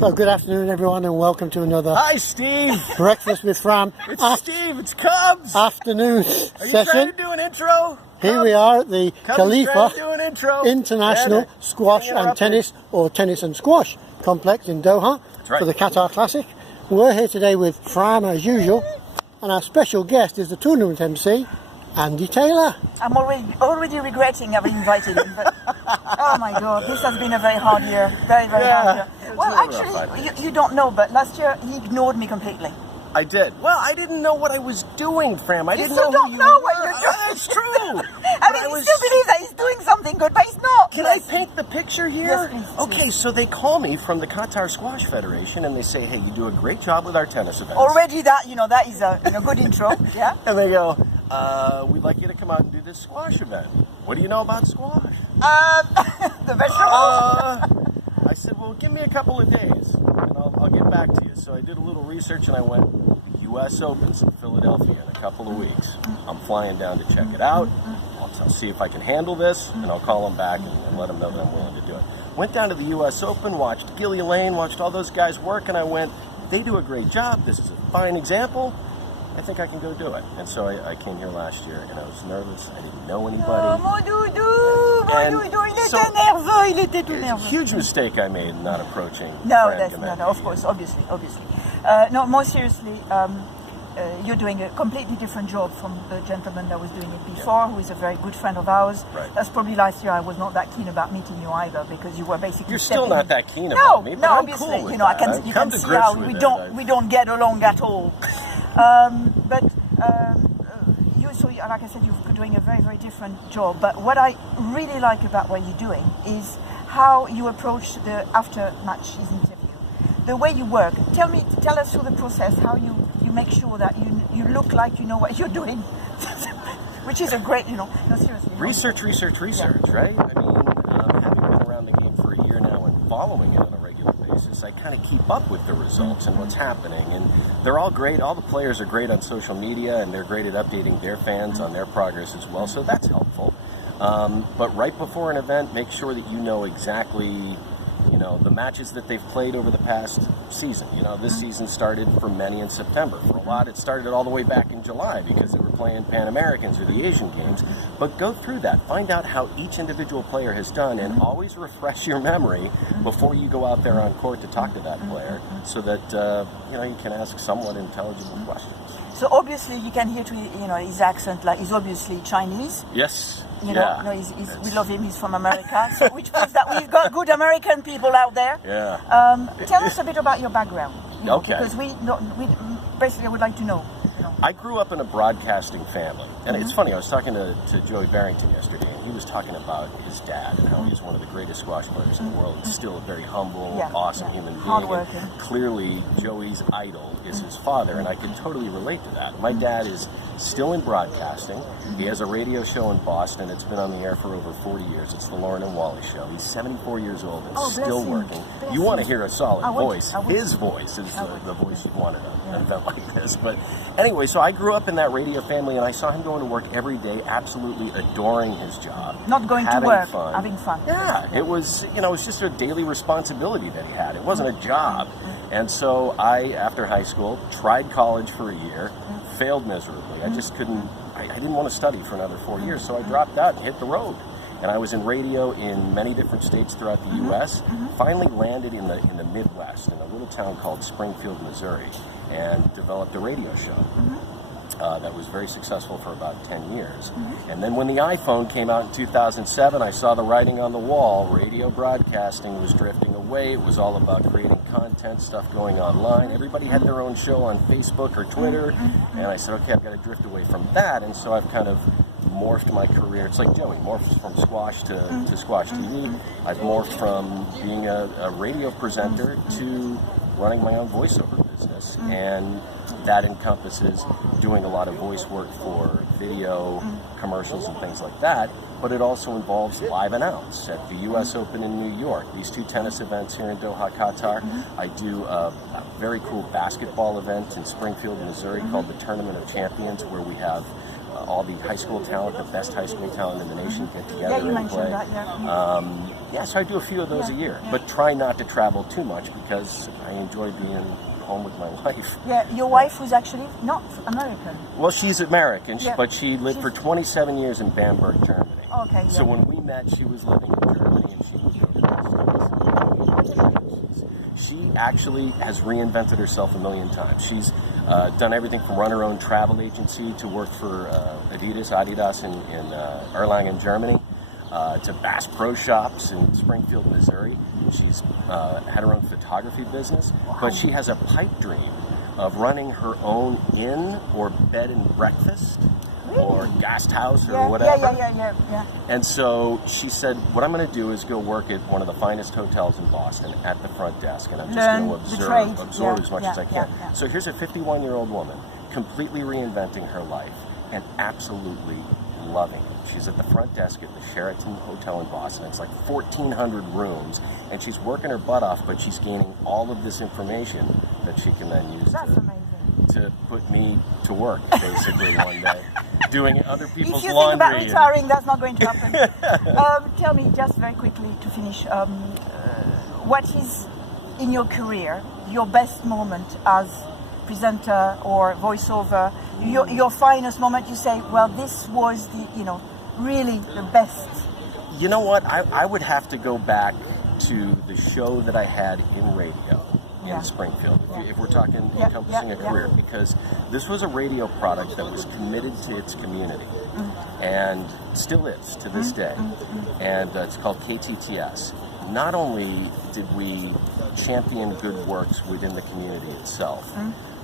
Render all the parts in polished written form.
Well, good afternoon, everyone, and welcome to another Hi, Steve. Breakfast with Fram. It's Steve. It's Cubs. Afternoon Are you session. trying to do an intro? Here we are at the Cubs Khalifa trying to do an intro. International Yeah, Squash and Tennis, or Tennis and Squash Complex in Doha right. for the Qatar Classic. We're here today with Fram, as usual, and our special guest is the tournament MC, Andy Taylor. I'm already regretting having invited him, but oh my God, this has been a very hard year, very hard year. Well, actually, you don't know, but last year he ignored me completely. I did. Well, I didn't know what I was doing, Fram. I didn't still know don't who you know were. what you're doing. That's true. I mean, he still believes that he's doing something good, but he's not. Can I paint the picture here? Yes, please. Okay, so they call me from the Qatar Squash Federation and they say, hey, you do a great job with our tennis events. Already that is a good intro, yeah? And they go, we'd like you to come out and do this squash event. What do you know about squash? The vegetable. I said, well, give me a couple of days and I'll get back to you. So I did a little research and I went, U.S. Opens in Philadelphia in a couple of weeks. I'm flying down to check it out. I'll see if I can handle this, and I'll call them back and let them know that I'm willing to do it. Went down to the U.S. Open, watched Gilly Lane, watched all those guys work, and I went, they do a great job. This is a fine example. I think I can go do it. And so I came here last year, and I was nervous. I didn't know anybody. Oh, mon doudou, il était tout nerveux. Huge mistake I made not approaching. No, of course, obviously. No, more seriously, you're doing a completely different job from the gentleman that was doing it before, who is a very good friend of ours. Right. That's probably last year I was not that keen about meeting you either, because you were basically. You're still not that keen about me, but no, I'm obviously, cool with you that. can see how we don't get along at all. But like I said, you're doing a very, very different job. But what I really like about what you're doing is how you approach the after-match interview. The way you work. Tell us through the process how you make sure that you look like you know what you're doing, which is a great, no, seriously. Research, right? I mean, having been around the game for a year now and following it on a regular basis, I kind of keep up with the results and what's happening. And they're all great. All the players are great on social media, and they're great at updating their fans on their progress as well. So that's helpful. But right before an event, make sure that you know exactly, the matches that they've played over the past season. This season started for many in September. For a lot, it started all the way back in July because they were playing Pan Americans or the Asian Games. But go through that. Find out how each individual player has done, and always refresh your memory before you go out there on court to talk to that player, so that you can ask somewhat intelligible questions. So obviously you can hear to his accent, like he's obviously Chinese. Yes. We love him. He's from America, so which proves that we've got good American people out there. Yeah. Tell us a bit about your background. Okay. Because we basically would like to know. I grew up in a broadcasting family, and it's funny. I was talking to Joey Barrington yesterday, and he was talking about his dad and how he's one of the greatest squash players in the world. He's still a very humble, awesome human being. Hardworking. And clearly, Joey's idol is his father, and I can totally relate to that. My dad is still in broadcasting. He has a radio show in Boston. It's been on the air for over 40 years. It's the Lauren and Wally Show. He's 74 years old and still working. You want to hear a solid voice. His voice is the voice you'd want at an event like this. But anyway, so I grew up in that radio family, and I saw him going to work every day, absolutely adoring his job. Not going to work, having fun. Yeah, it was, it was just a daily responsibility that he had. It wasn't a job. And so I, after high school, tried college for a year, failed miserably. I just couldn't, I didn't want to study for another 4 years, so I dropped out and hit the road. And I was in radio in many different states throughout the U.S., finally landed in the Midwest, in a little town called Springfield, Missouri, and developed a radio show. That was very successful for about 10 years. And then when the iPhone came out in 2007, I saw the writing on the wall. Radio broadcasting was drifting away. It was all about creating content, stuff going online. Everybody had their own show on Facebook or Twitter. And I said, okay, I've got to drift away from that. And so I've kind of morphed my career. It's like Joey, morphed from squash to squash TV. I've morphed from being a radio presenter to running my own voiceover business, and that encompasses doing a lot of voice work for video commercials and things like that, but it also involves live announce at the U.S. Open in New York, these two tennis events here in Doha, Qatar. I do a very cool basketball event in Springfield, Missouri called the Tournament of Champions, where we have all the high school talent, the best high school talent in the nation, get together Yeah, you and play. mentioned that, yeah. Yeah, so I do a few of those a year, but try not to travel too much because I enjoy being home with my wife. Yeah, your wife was actually not American. Well, she's American, Yeah. but she lived for 27 years in Bamberg, Germany. Okay, So yeah. when we met, she was living in Germany and she moved over to the States. She actually has reinvented herself a million times. She's done everything from run her own travel agency to work for Adidas in Erlangen, Germany, to Bass Pro Shops in Springfield, Missouri. She's had her own photography business, but she has a pipe dream of running her own inn or bed and breakfast or guest house or whatever. Yeah. And so she said, what I'm going to do is go work at one of the finest hotels in Boston at the front desk, and I'm just Learn going to the trade. absorb as much as I can. Yeah. So here's a 51-year-old woman completely reinventing her life and absolutely loving it. She's at the front desk at the Sheraton Hotel in Boston. It's like 1,400 rooms, and she's working her butt off, but she's gaining all of this information that she can then use That's amazing. to put me to work, basically, one day, doing other people's If you laundry. think about retiring, that's not going to happen. Tell me, just very quickly to finish, what is, in your career, your best moment as presenter or voiceover, your finest moment, you say, well, this was the, really the best? You know what? I would have to go back to the show that I had in radio in Springfield, if we're talking encompassing a career, because this was a radio product that was committed to its community and still is to this day. And it's called KTTS. Not only did we champion good works within the community itself,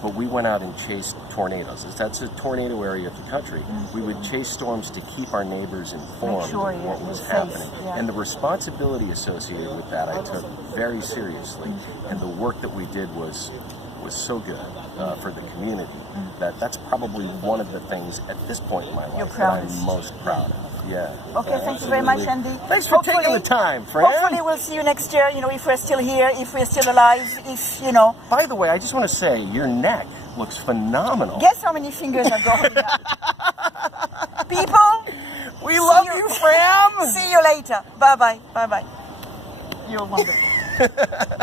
but we went out and chased tornadoes. That's a tornado area of the country. We would chase storms to keep our neighbors informed of what was happening. And the responsibility associated with that I took very seriously. And the work that we did was so good for the community that's probably one of the things at this point in my life that I'm most proud of. Yeah. Okay, thank you very much, Andy. Thanks for taking the time, Fram. Hopefully we'll see you next year, if we're still here, if we're still alive, By the way, I just want to say, your neck looks phenomenal. Guess how many fingers I've got? People, we love you, Fram. See you later. Bye-bye. Bye-bye. You're wonderful.